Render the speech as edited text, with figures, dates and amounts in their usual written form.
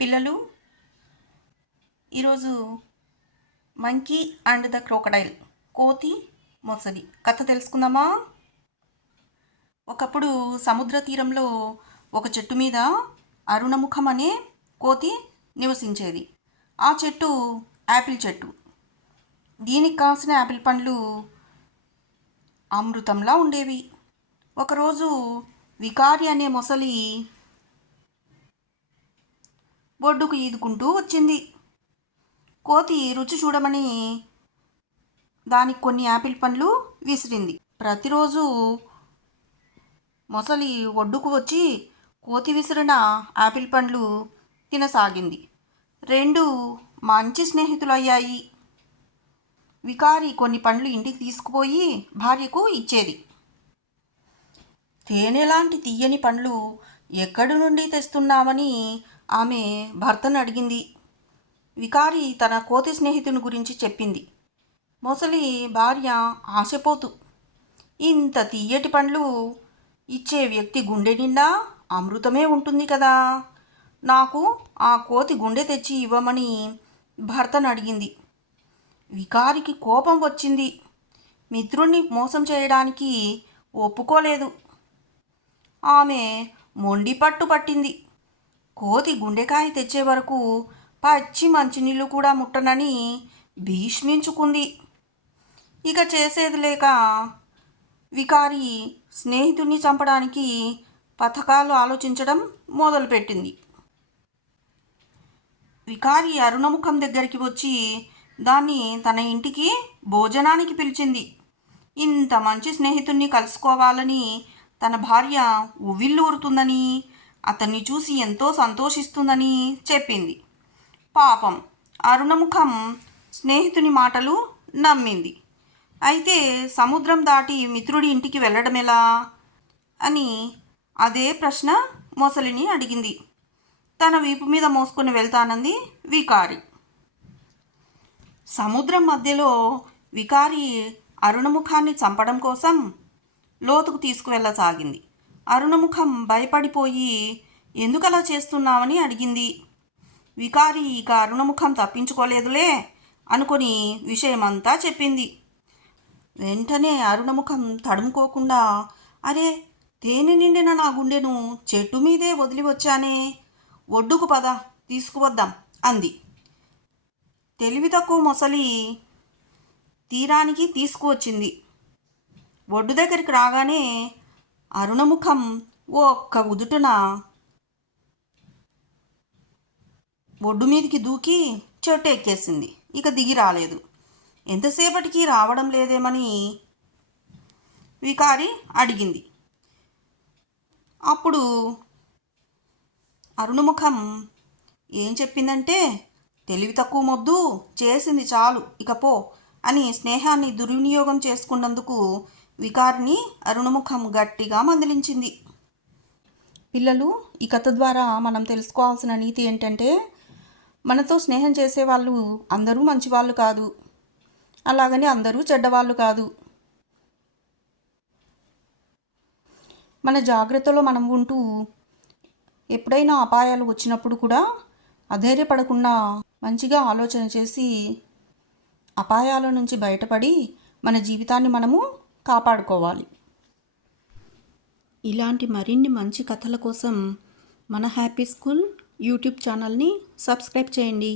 పిల్లలు ఈరోజు monkey and the crocodile కోతి మొసలి కథ తెలుసుకుందామా. ఒకప్పుడు సముద్ర తీరంలో ఒక చెట్టు మీద అరుణముఖం అనే కోతి నివసించేది. ఆ చెట్టు యాపిల్ చెట్టు. దీనికి కావాల్సిన యాపిల్ పండ్లు అమృతంలా ఉండేవి. ఒకరోజు వికారి అనే మొసలి బొడ్డుకు ఈదుకుంటూ వచ్చింది. కోతి రుచి చూడమని దానికి కొన్ని యాపిల్ పండ్లు విసిరింది. ప్రతిరోజు మొసలి ఒడ్డుకు వచ్చి కోతి విసిరిన యాపిల్ పండ్లు తినసాగింది. రెండు మంచి స్నేహితులయ్యాయి. వికారి కొన్ని పండ్లు ఇంటికి తీసుకుపోయి భార్యకు ఇచ్చేది. తేనె లాంటి తీయని పండ్లు ఎక్కడి నుండి తెస్తున్నామని ఆమె భర్తను అడిగింది. వికారి తన కోతి స్నేహితుని గురించి చెప్పింది. మొసలి భార్య ఆశపోతు, ఇంత తీయటి పండ్లు ఇచ్చే వ్యక్తి గుండె నిండా అమృతమే ఉంటుంది కదా, నాకు ఆ కోతి గుండె తెచ్చి ఇవ్వమని భర్తను అడిగింది. వికారికి కోపం వచ్చింది. మిత్రుణ్ణి మోసం చేయడానికి ఒప్పుకోలేదు. ఆమె మొండి పట్టు పట్టింది. కోతి గుండెకాయ తెచ్చే వరకు పచ్చి మంచినీళ్ళు కూడా ముట్టనని భీష్మించుకుంది. ఇక చేసేది లేక వికారి స్నేహితుడిని చంపడానికి పథకాలు ఆలోచించడం మొదలుపెట్టింది. వికారి అరుణముఖం దగ్గరికి వచ్చి దాన్ని తన ఇంటికి భోజనానికి పిలిచింది. ఇంత మంచి స్నేహితుడిని కలుసుకోవాలని తన భార్య ఉవ్విళ్ళూరుతుందని, అతన్ని చూసి ఎంతో సంతోషిస్తుందని చెప్పింది. పాపం అరుణముఖం స్నేహితుని మాటలు నమ్మింది. అయితే సముద్రం దాటి మిత్రుడి ఇంటికి వెళ్ళడం ఎలా అని అదే ప్రశ్న మొసలిని అడిగింది. తన వీపు మీద మోసుకొని వెళ్తానంది వికారి. సముద్రం మధ్యలో వికారి అరుణముఖాన్ని చంపడం కోసం లోతుకు తీసుకువెళ్ళసాగింది. అరుణముఖం భయపడిపోయి ఎందుకలా చేస్తున్నావని అడిగింది. వికారి ఇక అరుణముఖం తప్పించుకోలేదులే అనుకొని విషయమంతా చెప్పింది. వెంటనే అరుణముఖం తడుముకోకుండా, అరే, తేనె నిండిన నా గుండెను చెట్టు మీదే వదిలి వచ్చానే, ఒడ్డుకు పద తీసుకువద్దాం అంది. తెలివి తక్కువ మొసలి తీరానికి తీసుకువచ్చింది. ఒడ్డు దగ్గరికి రాగానే అరుణముఖం ఒక్క ఉదుటున ఒడ్డు మీదకి దూకి చెట్టు ఎక్కేసింది. ఇక దిగి రాలేదు. ఎంతసేపటికి రావడం లేదేమని వికారి అడిగింది. అప్పుడు అరుణముఖం ఏం చెప్పిందంటే, తెలివి తక్కువ మొద్దు చేసింది చాలు, ఇక పో అని స్నేహాన్ని దుర్వినియోగం చేసుకున్నందుకు వికారిని అరుణముఖం గట్టిగా మందలించింది. పిల్లలు, ఈ కథ ద్వారా మనం తెలుసుకోవాల్సిన నీతి ఏంటంటే, మనతో స్నేహం చేసేవాళ్ళు అందరూ మంచివాళ్ళు కాదు, అలాగని అందరూ చెడ్డవాళ్ళు కాదు. మన జాగ్రత్తలో మనం ఉంటూ ఎప్పుడైనా అపాయాలు వచ్చినప్పుడు కూడా అధైర్యపడకుండా మంచిగా ఆలోచన చేసి అపాయాల నుంచి బయటపడి మన జీవితాన్ని మనము కాపాడుకోవాలి. ఇలాంటి మరిన్ని మంచి కథల కోసం మన హ్యాపీ స్కూల్ యూట్యూబ్ ఛానల్ని సబ్స్క్రైబ్ చేయండి.